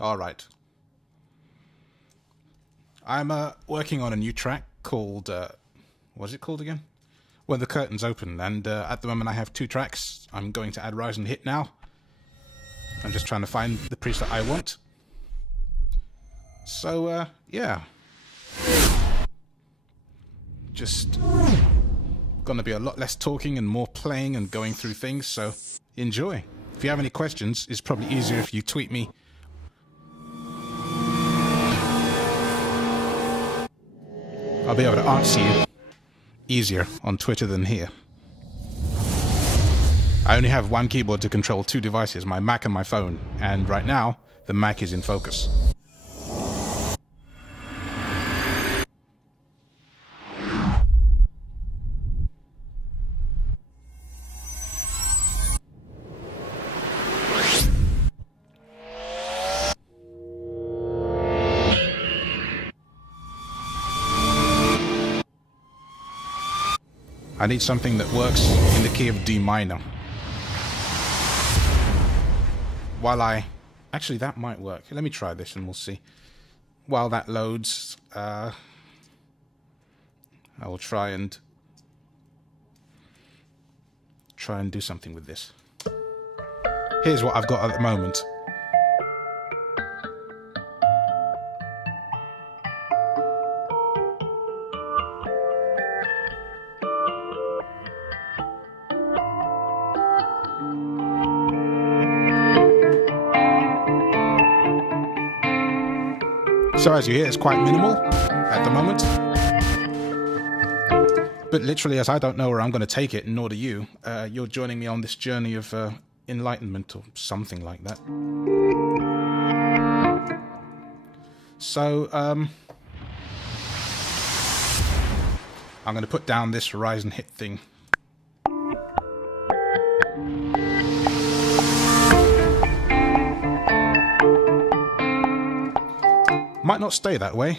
Alright. I'm working on a new track called... what's it called again? When the Curtains Open, and at the moment I have 2 tracks. I'm going to add Rise and Hit now. I'm just trying to find the preset I want. So, yeah. Just gonna be a lot less talking and more playing and going through things, so enjoy. If you have any questions, it's probably easier if you tweet me. I'll be able to answer you easier on Twitter than here. I only have one keyboard to control 2 devices, my Mac and my phone, and right now, the Mac is in focus. I need something that works in the key of D minor. While I... Actually, that might work. Let me try this and we'll see. While that loads, I will try and do something with this. Here's what I've got at the moment. So as you hear, it's quite minimal at the moment. But literally, as I don't know where I'm going to take it, nor do you, you're joining me on this journey of enlightenment or something like that. So, I'm going to put down this Rise and Hit thing. Might not stay that way.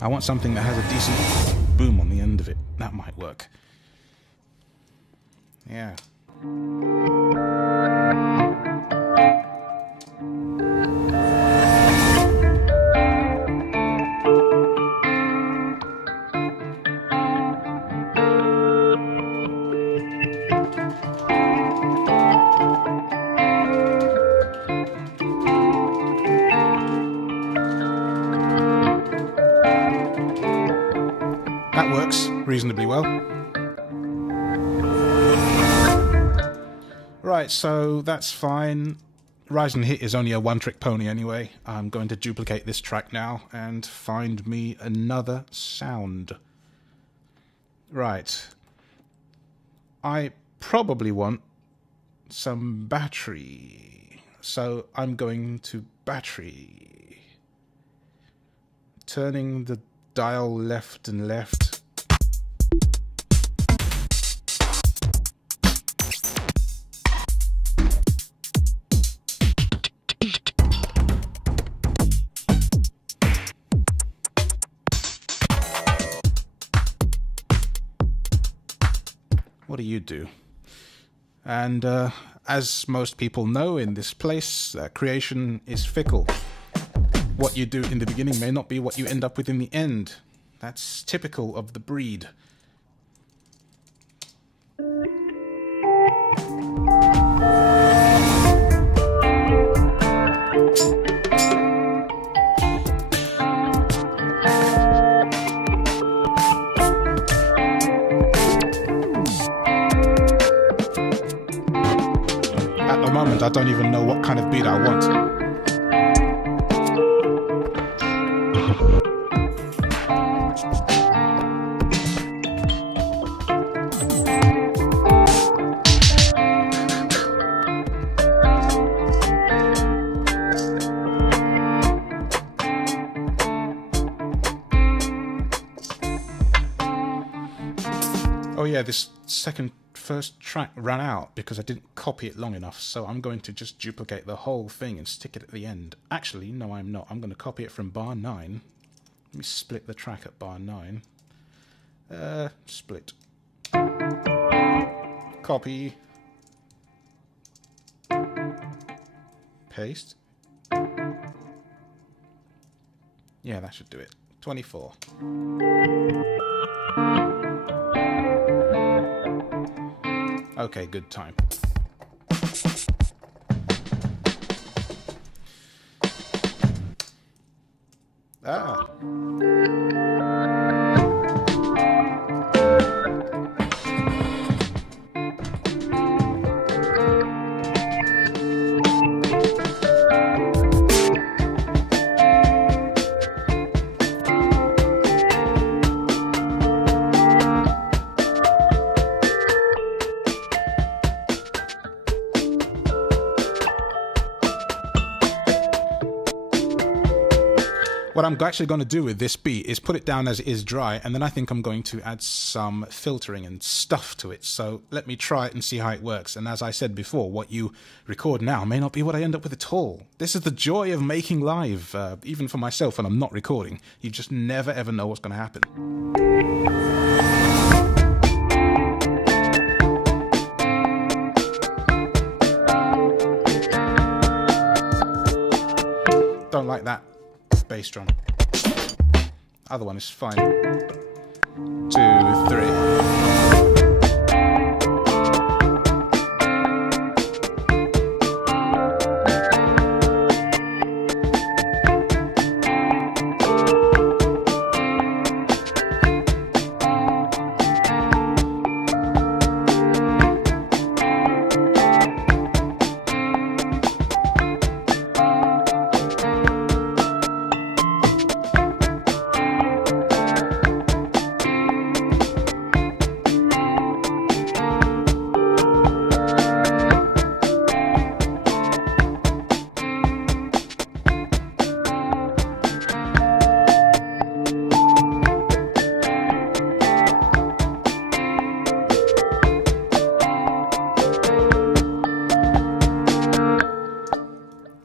I want something that has a decent boom on the end of it. That might work. Yeah. That works reasonably well. Right, so that's fine. Rise and Hit is only a one-trick pony anyway. I'm going to duplicate this track now and find me another sound. Right. I probably want some battery. So I'm going to battery. Turning the dial left and left. What do you do? And as most people know in this place, creation is fickle. What you do in the beginning may not be what you end up with in the end. That's typical of the breed. At the moment, I don't even know what kind of beat I want. Oh yeah, this first track ran out because I didn't copy it long enough, so I'm going to just duplicate the whole thing and stick it at the end. Actually, no, I'm not. I'm going to copy it from bar 9. Let me split the track at bar 9. Split. Copy. Paste. Yeah, that should do it. 24. Okay, good time. Ah. What I'm actually going to do with this beat is put it down as it is dry, and then I think I'm going to add some filtering and stuff to it. So let me try it and see how it works. And as I said before, what you record now may not be what I end up with at all. This is the joy of making live, even for myself when I'm not recording. You just never ever know what's going to happen. Don't like that bass drum. Other one is fine. 2, 3.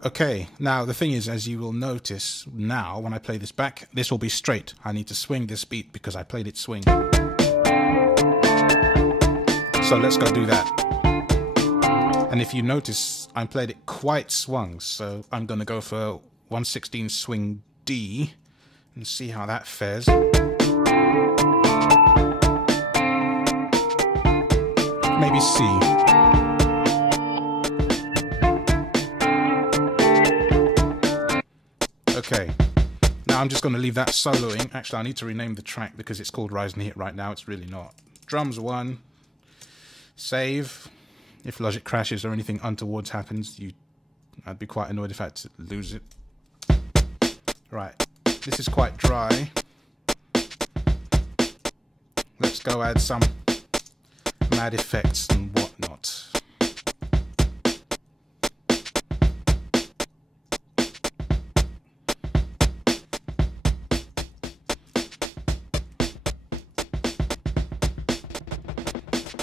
Okay, now the thing is, as you will notice now, when I play this back, this will be straight. I need to swing this beat because I played it swing. So let's go do that. And if you notice, I played it quite swung, so I'm going to go for 1/16 swing D and see how that fares. Maybe C. Okay, now I'm just going to leave that soloing. Actually, I need to rename the track because it's called Rise and Hit right now. It's really not. Drums 1. Save. If Logic crashes or anything untoward happens, I'd be quite annoyed if I had to lose it. Right, this is quite dry. Let's go add some mad effects and whatnot.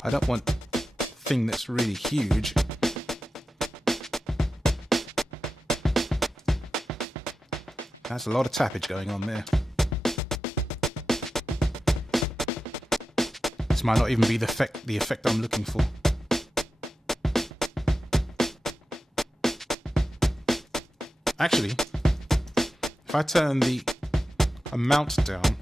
I don't want a thing that's really huge. There's a lot of tappage going on there. This might not even be the effect I'm looking for. Actually, if I turn the amount down,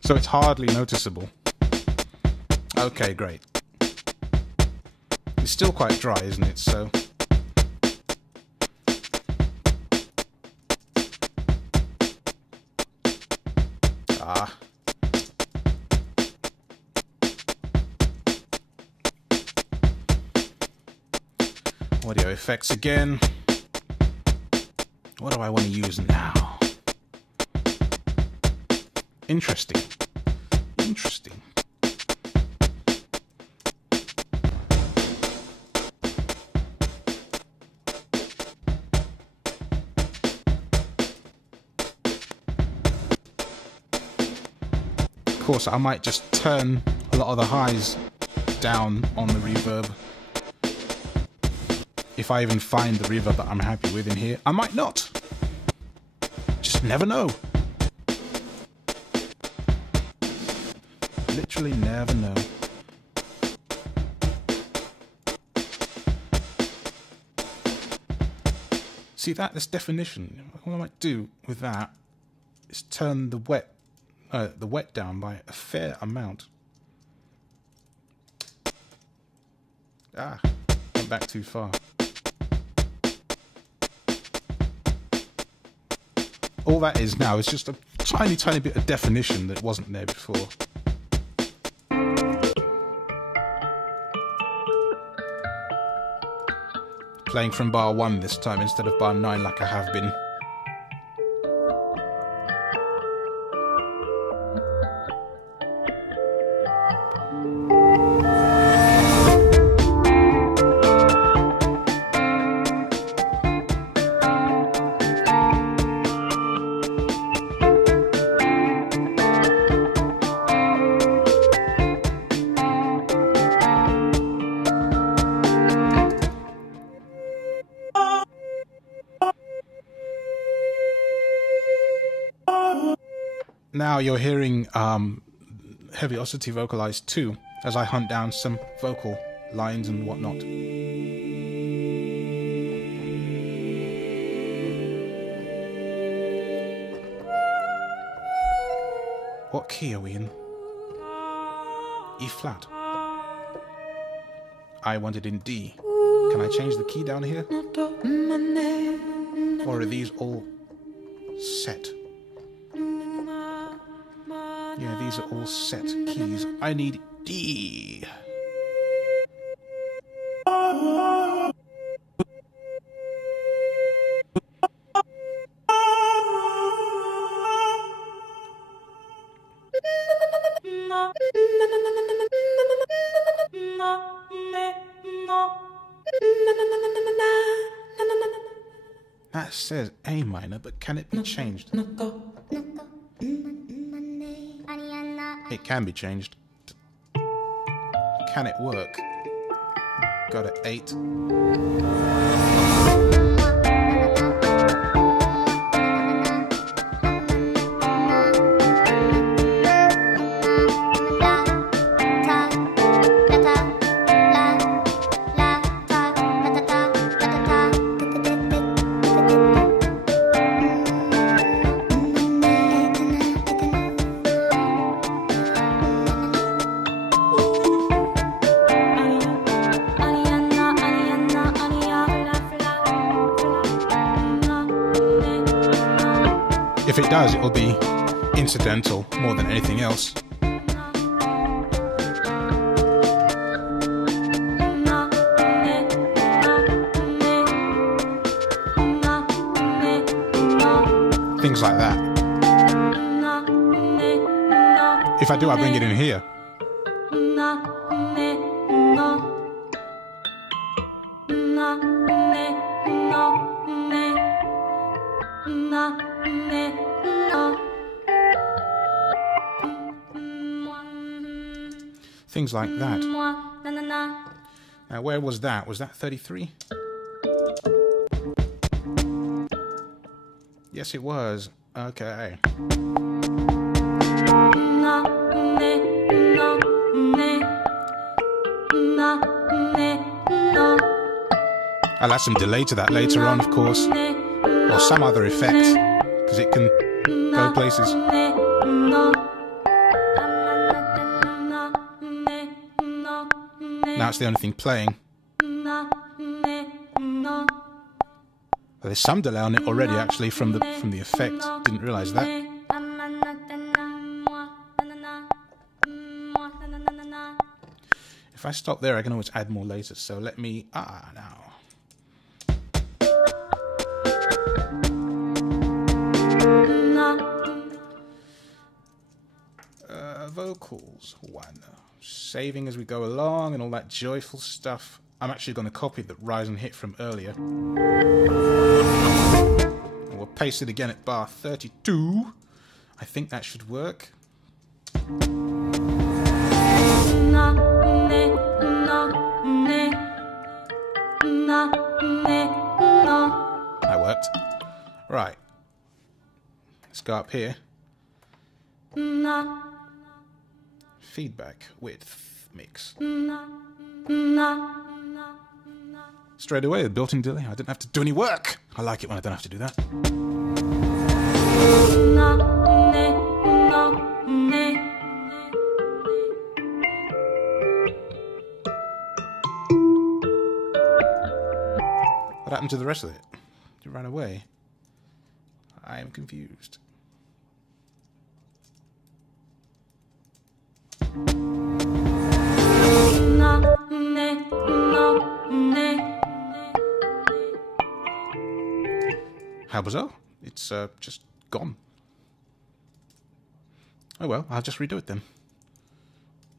so it's hardly noticeable. Okay, great. It's still quite dry, isn't it? So audio effects again. What do I want to use now? Interesting. Interesting. Of course, I might just turn a lot of the highs down on the reverb if I even find the reverb that I'm happy with in here. I might not. Just never know. Literally never know. See that? This definition. What I might do with that is turn the wet down by a fair amount. Ah, went back too far. All that is now is just a tiny, tiny bit of definition that wasn't there before. Playing from bar 1 this time instead of bar 9 like I have been. Now you're hearing Heavyocity vocalized too, as I hunt down some vocal lines and whatnot. What key are we in? E flat. I want it in D. Can I change the key down here? Or are these all set? Yeah, these are all set keys. I need D. That says A minor, but can it be changed? It can be changed. Can it work? Got an 8. If it does, it'll be incidental more than anything else. Things like that. If I do, I bring it in here. Things like that. Now, where was that? Was that 33? Yes, it was. Okay. I'll add some delay to that later on, of course, or some other effect, because it can go places. Now it's the only thing playing. There's some delay on it already, actually, from the effect. Didn't realise that. If I stop there, I can always add more later. So let me now. Vocals 1. Saving as we go along and all that joyful stuff. I'm actually going to copy the rise and hit from earlier. And we'll paste it again at bar 32. I think that should work. That worked. Right. Let's go up here. Feedback, width, mix. Straight away, a built-in delay. I didn't have to do any work. I like it when I don't have to do that. What happened to the rest of it? It ran away. I am confused. How bizarre. It's just gone. Oh well, I'll just redo it then.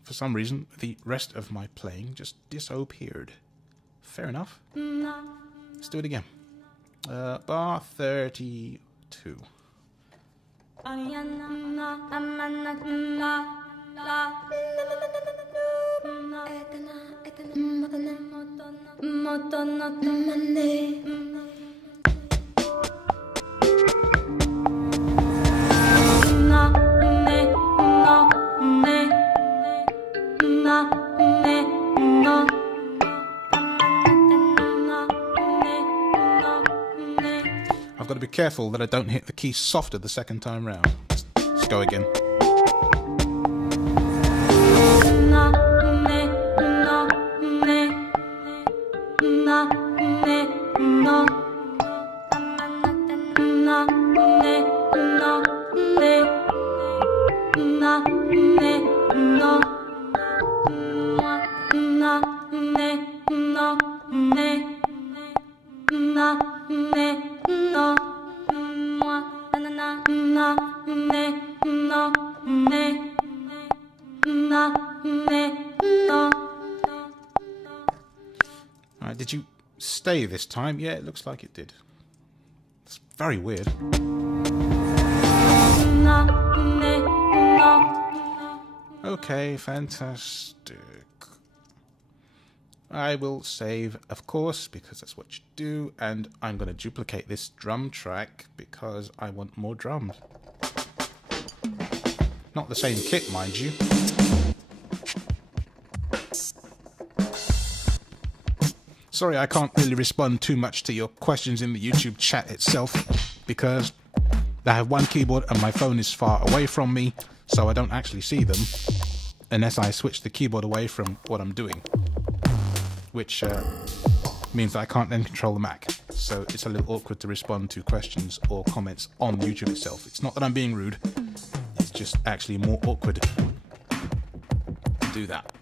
For some reason, the rest of my playing just disappeared. Fair enough. Let's do it again. Bar 32. I've got to be careful that I don't hit the key softer the second time round. Let's go again. Alright, did you stay this time? Yeah, it looks like it did. It's very weird. Okay, fantastic. I will save, of course, because that's what you do, and I'm going to duplicate this drum track because I want more drums. Not the same kit, mind you. Sorry, I can't really respond too much to your questions in the YouTube chat itself because I have one keyboard and my phone is far away from me, so I don't actually see them unless I switch the keyboard away from what I'm doing, which means I can't then control the Mac. So it's a little awkward to respond to questions or comments on YouTube itself. It's not that I'm being rude, it's just actually more awkward to do that.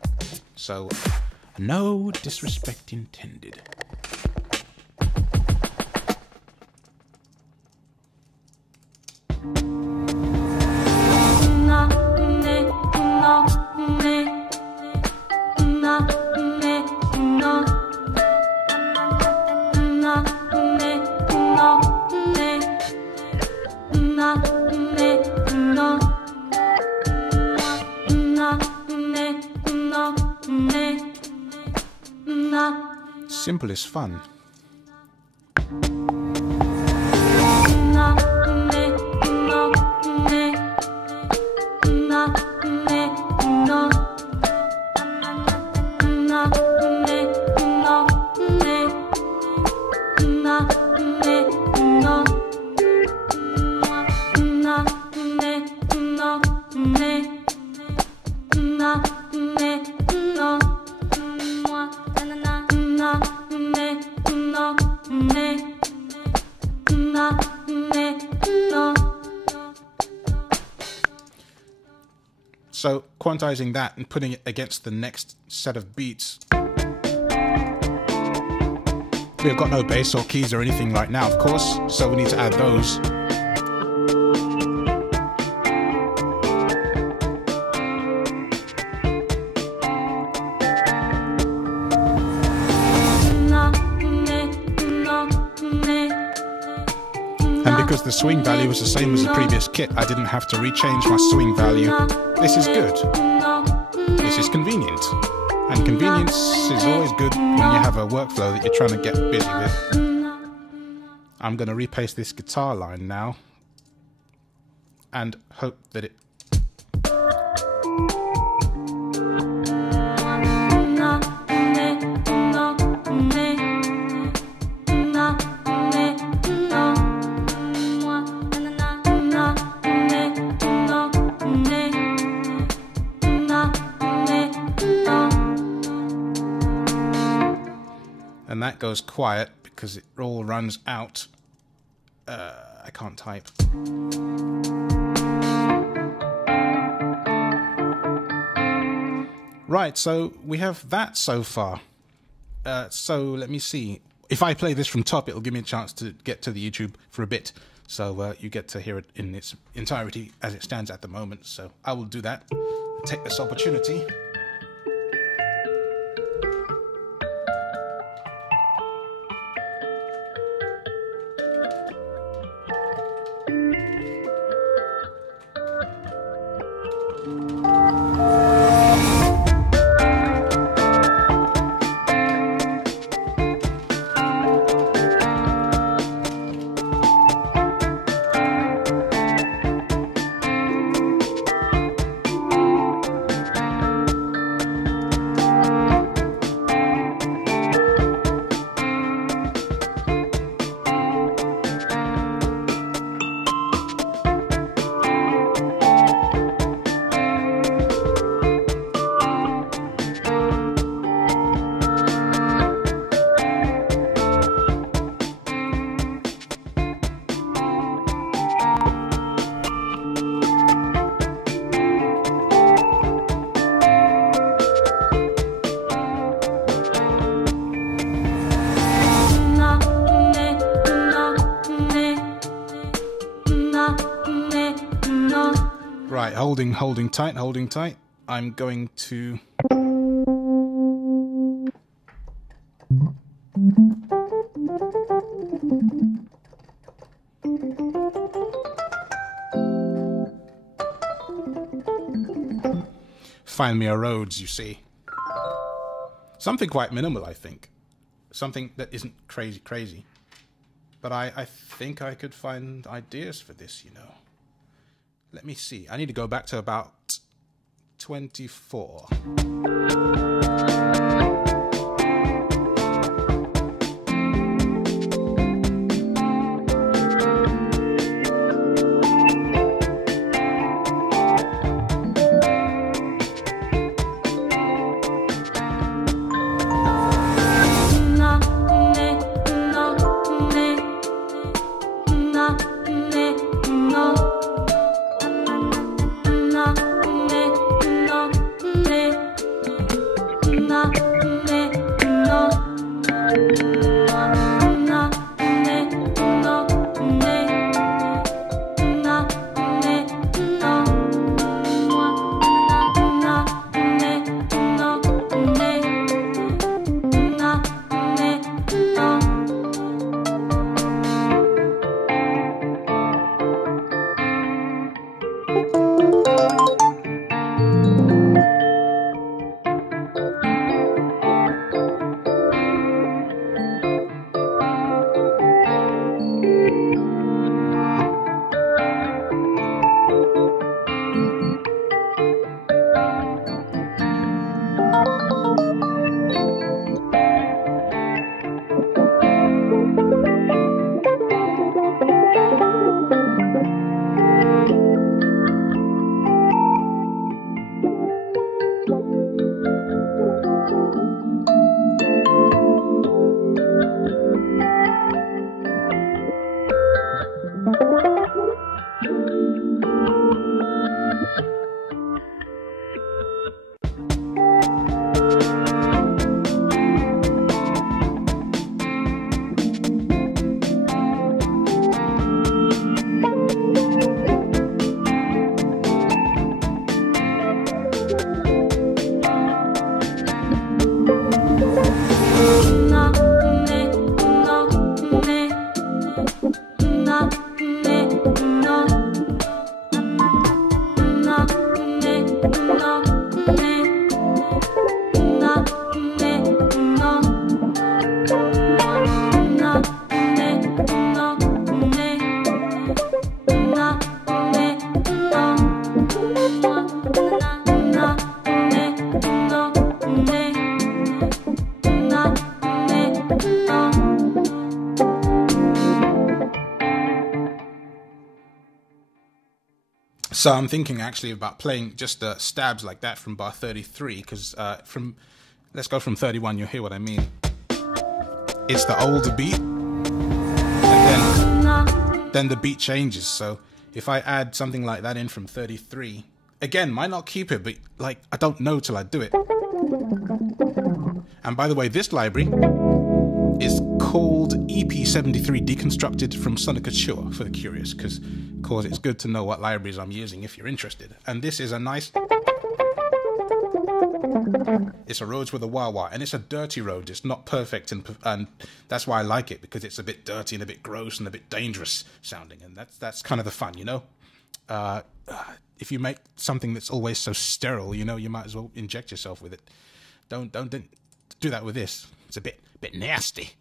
So no disrespect intended. Simple is fun. So quantizing that and putting it against the next set of beats. We've got no bass or keys or anything right now, of course, so we need to add those. Because the swing value was the same as the previous kit, I didn't have to rechange my swing value. This is good. This is convenient. And convenience is always good when you have a workflow that you're trying to get busy with. I'm going to repaste this guitar line now and hope that it... And that goes quiet because it all runs out. I can't type. Right, so we have that so far. So let me see. If I play this from top, it'll give me a chance to get to the YouTube for a bit. So you get to hear it in its entirety as it stands at the moment. So I will do that. Take this opportunity. Right, holding tight. I'm going to... find me a Rhodes, you see. Something quite minimal, I think. Something that isn't crazy. But I think I could find ideas for this, you know. Let me see. I need to go back to about 24. So I'm thinking actually about playing just stabs like that from bar 33, because let's go from 31, you'll hear what I mean. It's the older beat, and then the beat changes. So if I add something like that in from 33, again, might not keep it, but like, I don't know till I do it. And by the way, this library is called EP73 Deconstructed from Soniccouture, for the curious, because of course it's good to know what libraries I'm using if you're interested. And this is a nice... It's a Rhodes with a wah-wah, and it's a dirty Rhodes. It's not perfect, and that's why I like it, because it's a bit dirty and a bit gross and a bit dangerous sounding, and that's kind of the fun, you know? If you make something that's always so sterile, you know, you might as well inject yourself with it. Don't do that with this. It's a bit nasty.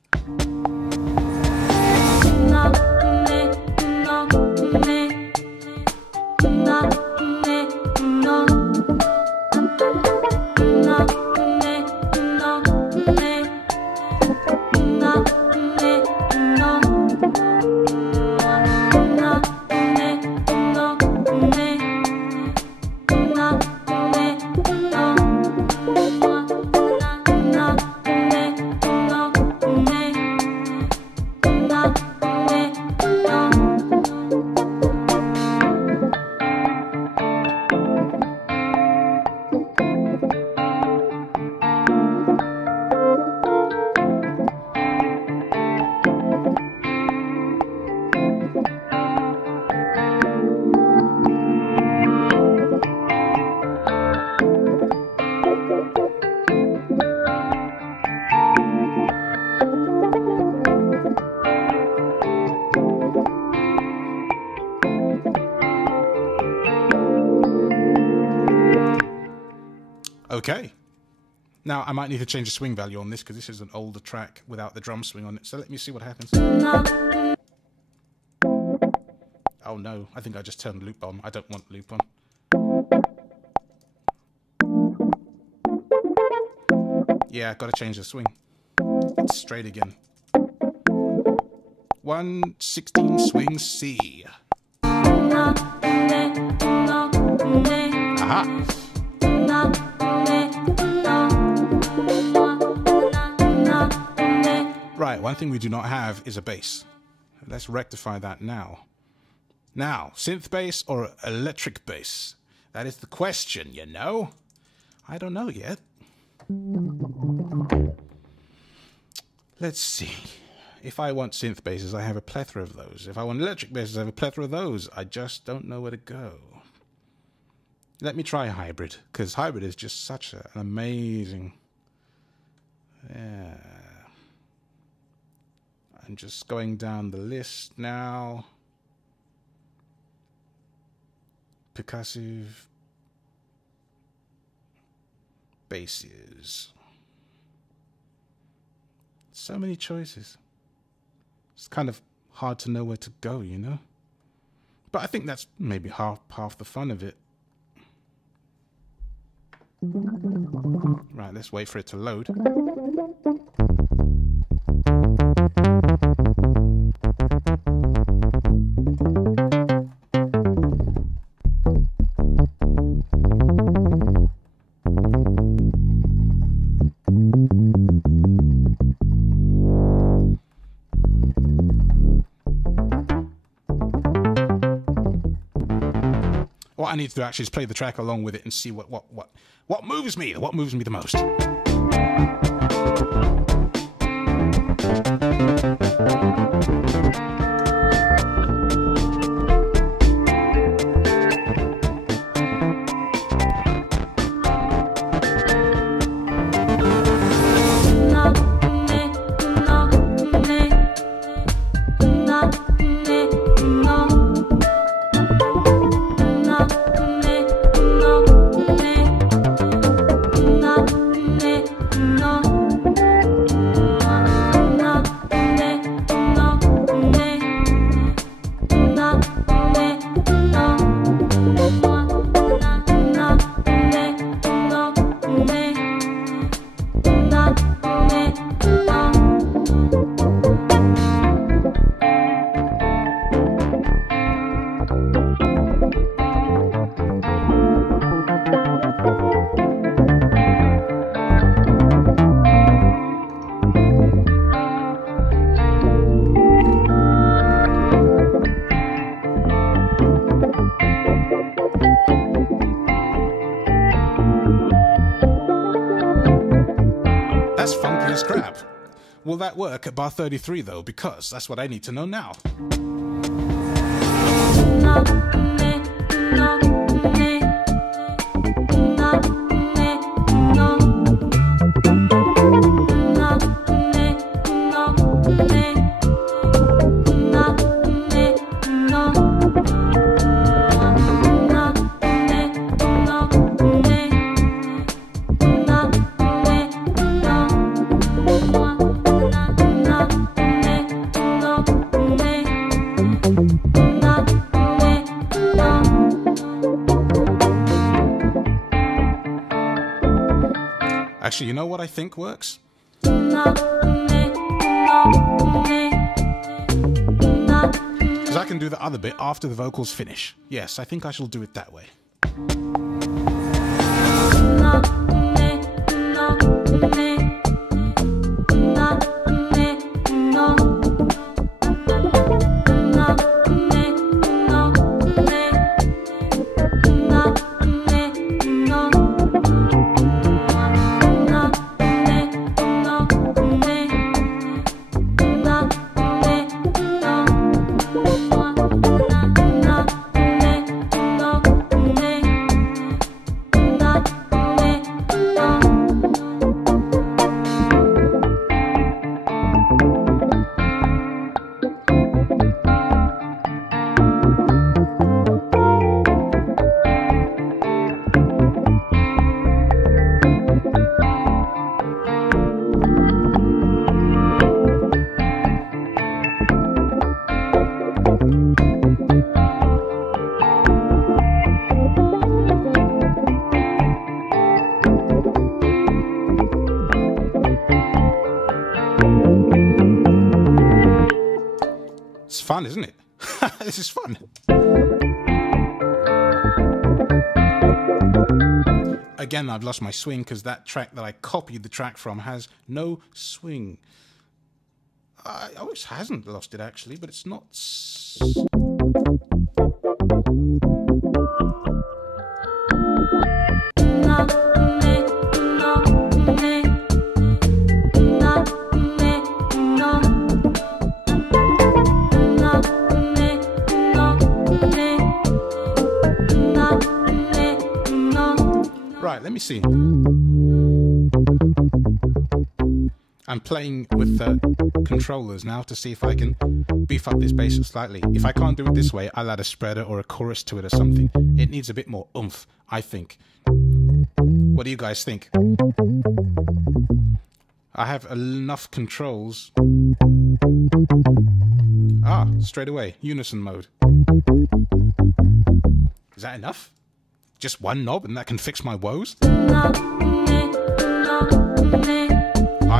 Okay. Now, I might need to change the swing value on this, because this is an older track without the drum swing on it. So let me see what happens. Oh no, I think I just turned loop on. I don't want loop on. Yeah, gotta change the swing. It's straight again. 1/16 swing C. Aha! Right, one thing we do not have is a bass. Let's rectify that now. Now, synth bass or electric bass? That is the question, you know? I don't know yet. Let's see. If I want synth basses, I have a plethora of those. If I want electric basses, I have a plethora of those. I just don't know where to go. Let me try hybrid, because hybrid is just such an amazing... Yeah. I'm just going down the list now. Percussive basses. So many choices. It's kind of hard to know where to go, you know? But I think that's maybe half the fun of it. Right, let's wait for it to load. What I need to do actually is play the track along with it and see what moves me the most. is crap. Will that work at bar 33 though? Because that's what I need to know now. Actually, you know what I think works? Because I can do the other bit after the vocals finish. Yes, I think I shall do it that way. It's fun, isn't it? This is fun. Again, I've lost my swing because that track that I copied the track from has no swing. I wish it hasn't lost it actually, but it's not. Right, let me see. I'm playing with the controllers now to see if I can beef up this bass slightly. If I can't do it this way, I'll add a spreader or a chorus to it or something. It needs a bit more oomph, I think. What do you guys think? I have enough controls. Ah, straight away, unison mode. Is that enough? Just one knob and that can fix my woes? I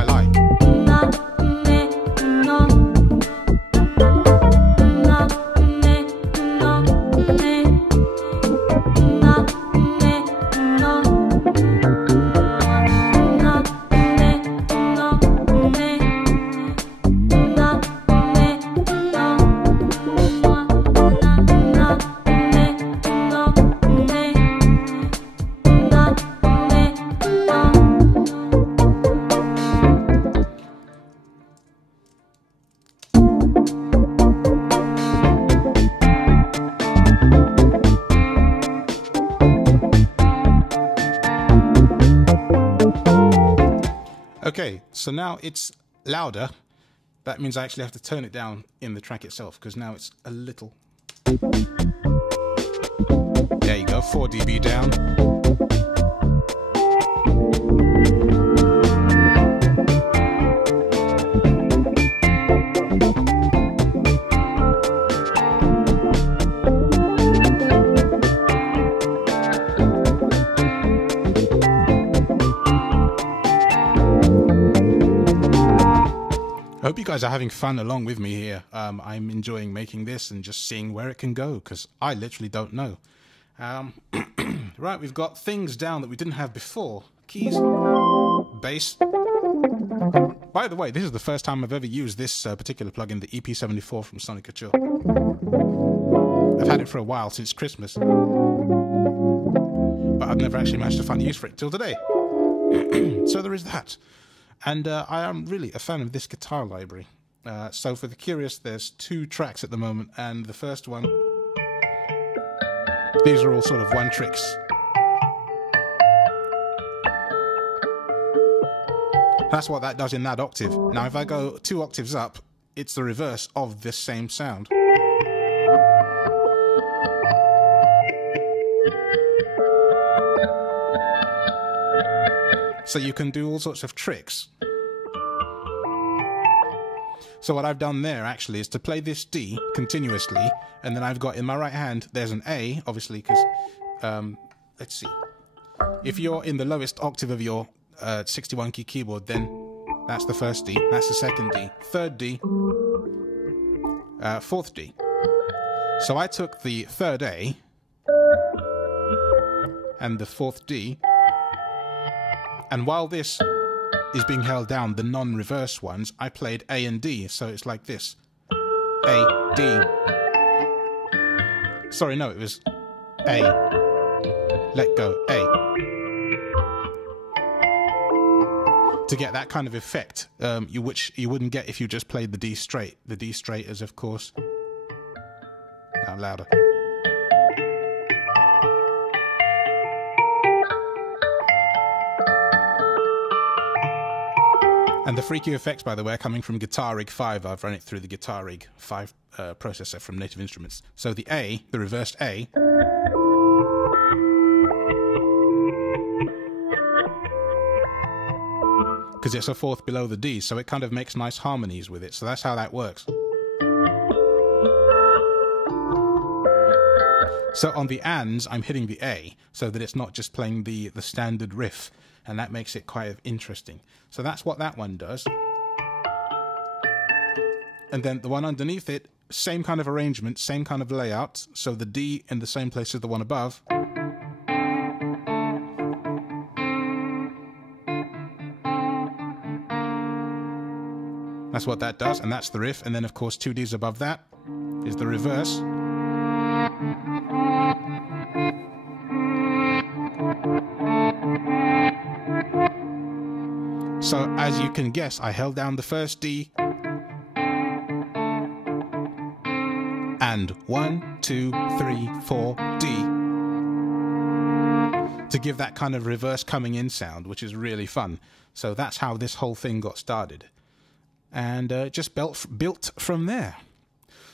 lie. Okay, so now it's louder. That means I actually have to turn it down in the track itself, because now it's a little. There you go, 4 dB down. I hope you guys are having fun along with me here. I'm enjoying making this and just seeing where it can go, because I literally don't know. Right, we've got things down that we didn't have before. Keys, bass. By the way, this is the first time I've ever used this particular plugin, the EP74 from Soniccouture. I've had it for a while, since Christmas. But I've never actually managed to find a use for it till today. So there is that. And I am really a fan of this guitar library. So for the curious, there's 2 tracks at the moment, and the first one, these are all sort of one tricks. That's what that does in that octave. Now if I go 2 octaves up, it's the reverse of this same sound. So you can do all sorts of tricks. So what I've done there actually is to play this D continuously, and then I've got in my right hand, there's an A, obviously, because, let's see. If you're in the lowest octave of your 61 key keyboard, then that's the first D, that's the second D, third D, fourth D. So I took the third A and the fourth D, and while this is being held down, the non-reverse ones, I played A and D, so it's like this. A, D. Sorry, no, it was A, let go, A. To get that kind of effect, which you wouldn't get if you just played the D straight. The D straight is, of course... Now louder. And the freaky effects, by the way, are coming from Guitar Rig 5. I've run it through the Guitar Rig 5 processor from Native Instruments. So the A, the reversed A, because it's a fourth below the D, so it kind of makes nice harmonies with it. So that's how that works. So on the ands, I'm hitting the A, so that it's not just playing the standard riff, and that makes it quite interesting. So that's what that one does. And then the one underneath it, same kind of arrangement, same kind of layout, so the D in the same place as the one above. That's what that does, and that's the riff. And then, of course, 2 Ds above that is the reverse. So, as you can guess, I held down the first D. And 1, 2, 3, 4, D. To give that kind of reverse coming in sound, which is really fun. So that's how this whole thing got started. And just built from there.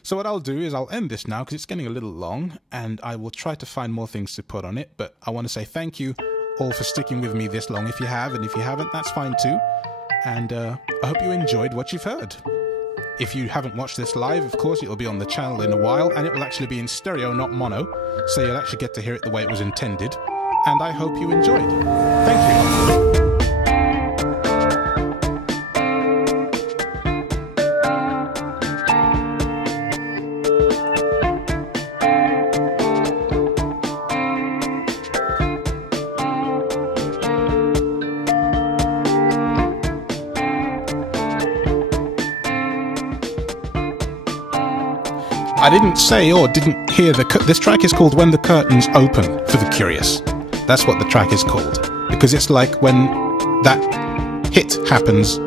So what I'll do is I'll end this now because it's getting a little long, and I will try to find more things to put on it. But I want to say thank you all for sticking with me this long if you have, and if you haven't, that's fine too. And I hope you enjoyed what you've heard. If you haven't watched this live, of course, it'll be on the channel in a while, and it will actually be in stereo, not mono, so you'll actually get to hear it the way it was intended. And I hope you enjoyed. Thank you. I didn't say or didn't hear this track is called When the Curtains Open, for the curious. That's what the track is called. Because it's like when that hit happens,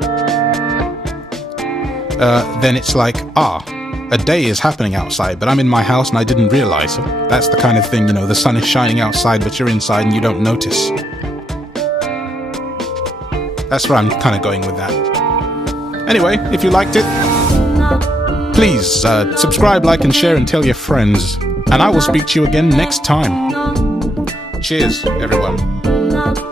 then it's like, a day is happening outside, but I'm in my house and I didn't realize. So that's the kind of thing, you know, the sun is shining outside, but you're inside and you don't notice. That's where I'm kind of going with that. Anyway, if you liked it, please subscribe, like, and share, and tell your friends. And I will speak to you again next time. Cheers, everyone.